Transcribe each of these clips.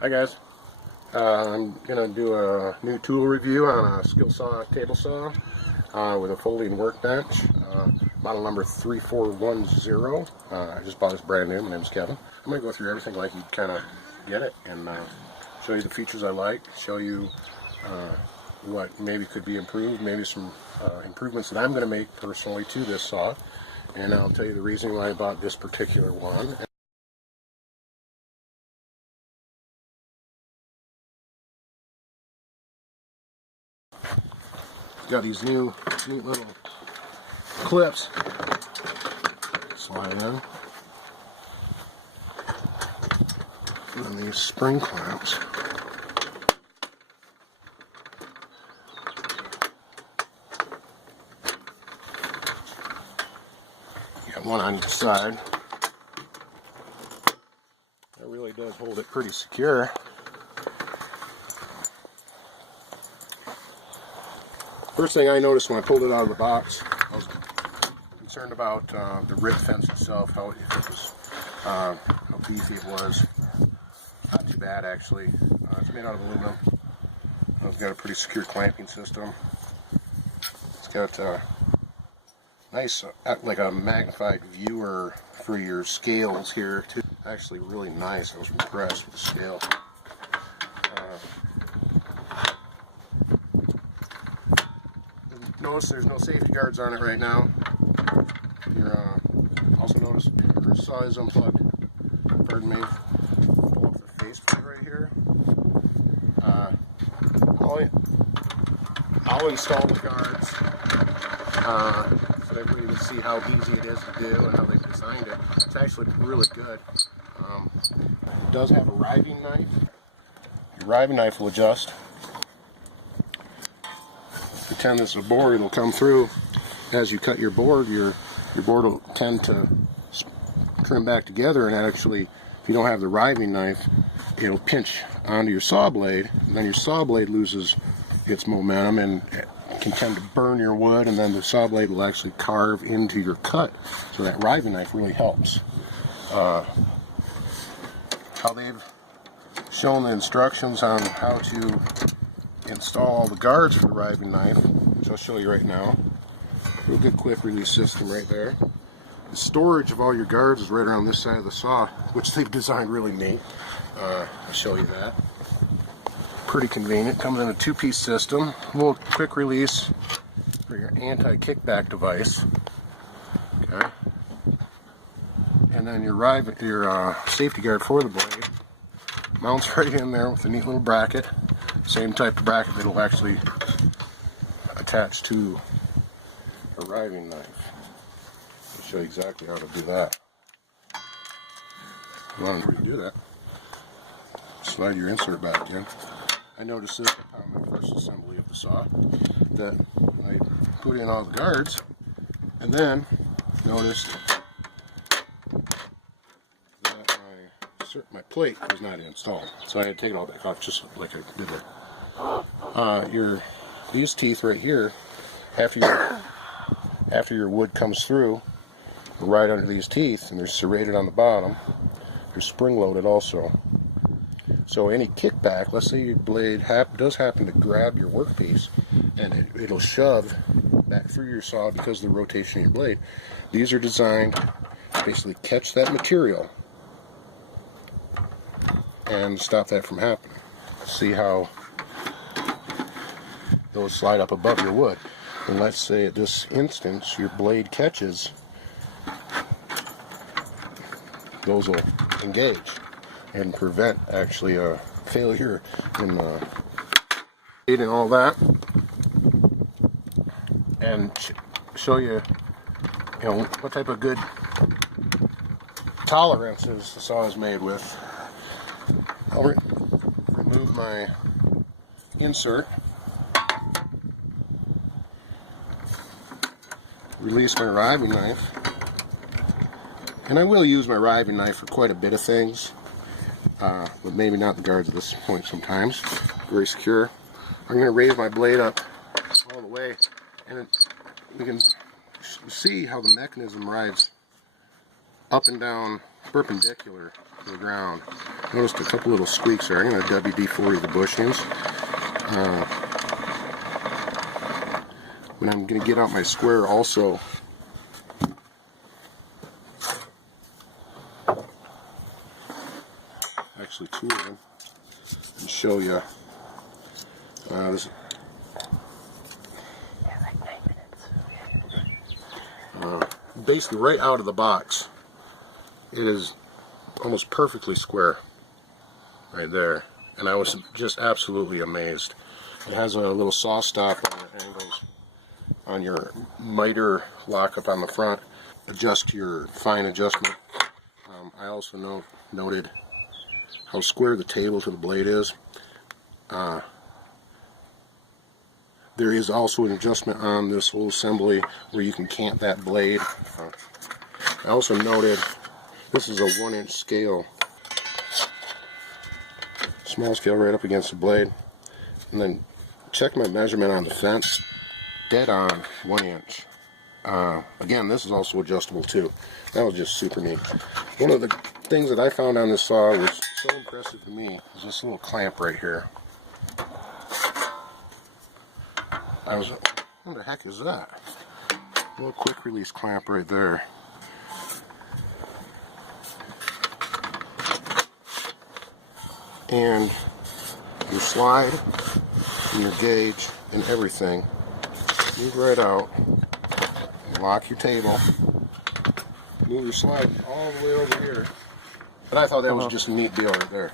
Hi guys, I'm going to do a new tool review on a Skilsaw table saw with a folding workbench, model number 3410. I just bought this brand new. My name is Kevin. I'm going to go through everything like you kind of get it and show you the features I like, show you what maybe could be improved, maybe some improvements that I'm going to make personally to this saw, and I'll tell you the reason why I bought this particular one. Got these new neat little clips slide in, and then these spring clamps. Got one on each side. That really does hold it pretty secure. First thing I noticed when I pulled it out of the box, I was concerned about the rip fence itself, how beefy it was. Not too bad actually. It's made out of aluminum. It's got a pretty secure clamping system. It's got nice, like a magnified viewer for your scales here too. Actually really nice. I was impressed with the scale. Notice there's no safety guards on it right now. Also notice your saw is unplugged. Pardon me. Pull up the face plate right here. I'll install the guards so that everybody can see how easy it is to do and how they've designed it. It's actually really good. It does have a riving knife. Your riving knife will adjust. Pretend it's a board, it'll come through as you cut your board. Your board will tend to trim back together, and actually, if you don't have the riving knife, it'll pinch onto your saw blade, and then your saw blade loses its momentum and can tend to burn your wood, and then the saw blade will actually carve into your cut. So that riving knife really helps. How they've shown the instructions on how to install the guards for the riving knife, which I'll show you right now. Real good quick release system right there. The storage of all your guards is right around this side of the saw, which they've designed really neat. I'll show you that. Pretty convenient. Comes in a two-piece system. A little quick release for your anti-kickback device. Okay. And then your safety guard for the blade mounts right in there with a neat little bracket. Same type of bracket that will actually attach to a riving knife. I'll show you exactly how to do that. Well, before you do that, slide your insert back in. I noticed this upon my first assembly of the saw, that I put in all the guards, and then noticed that my plate was not installed. So I had to take it all back off just like I did there. These teeth right here, after your wood comes through, right under these teeth, and they're serrated on the bottom, they're spring loaded also. So any kickback, let's say your blade does happen to grab your workpiece, and it'll shove back through your saw because of the rotation of your blade. These are designed to basically catch that material and stop that from happening. See how those slide up above your wood. And let's say at this instance your blade catches, those will engage and prevent actually a failure in and all that, and show you, what type of good tolerances the saw is made with. I'll remove my insert, release my riving knife, and I will use my riving knife for quite a bit of things, but maybe not the guards at this point sometimes. Very secure. I'm going to raise my blade up all the way, and we can see how the mechanism rides up and down perpendicular to the ground. Noticed a couple little squeaks there. I'm going to WD-40 the bushings. When I'm going to get out my square also, actually two of them, and show you this. Basically right out of the box, it is almost perfectly square right there, and I was just absolutely amazed. It has a little saw stop on the angles on your miter lockup on the front. Adjust your fine adjustment. I also noted how square the table to the blade is. There is also an adjustment on this whole assembly where you can cant that blade. I also noted this is a 1-inch scale. Small scale right up against the blade. And then check my measurement on the fence. Dead on 1 inch. Again, this is also adjustable too. That was just super neat. One of the things that I found on this saw was so impressive to me is this little clamp right here. What the heck is that? A little quick release clamp right there. And your slide and your gauge and everything move right out. Lock your table. Move your slide all the way over here. But I thought that was just a neat deal right there.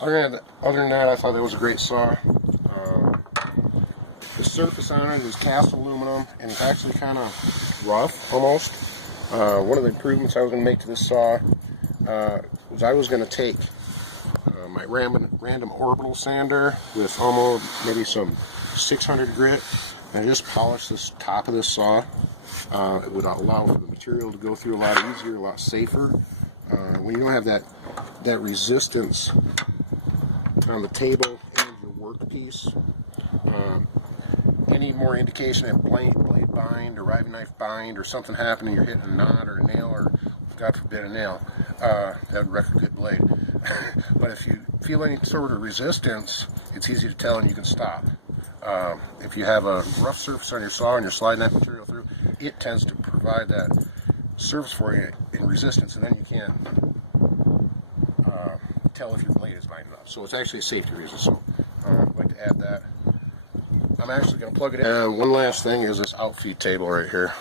Other than that, I thought that was a great saw. The surface on it is cast aluminum, and it's actually kind of rough, almost. One of the improvements I was going to make to this saw was I was going to take my random orbital sander with almost maybe some 600 grit and just polish this top of this saw. It would allow for the material to go through a lot easier, a lot safer. When you don't have that resistance on the table and your workpiece, any more indication that blade bind or riving knife bind or something happening, you're hitting a knot or a nail or, God forbid, a nail, that would wreck a good blade. But if you feel any sort of resistance, it's easy to tell and you can stop. If you have a rough surface on your saw and you're sliding that material through, it tends to provide that surface for you in resistance, and then you can't tell if your blade is binding up. So it's actually a safety reason, so I'd like to add that. I'm actually going to plug it in. And one last thing is this outfeed table right here.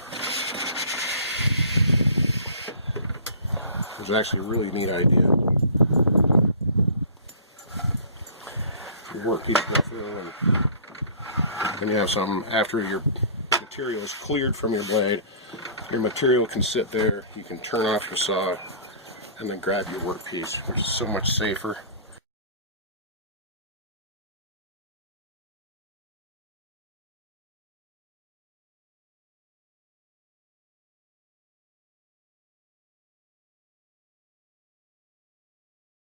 It's actually a really neat idea. Your workpiece go through, and then you have something after your material is cleared from your blade. Your material can sit there. You can turn off your saw and then grab your workpiece, which is so much safer.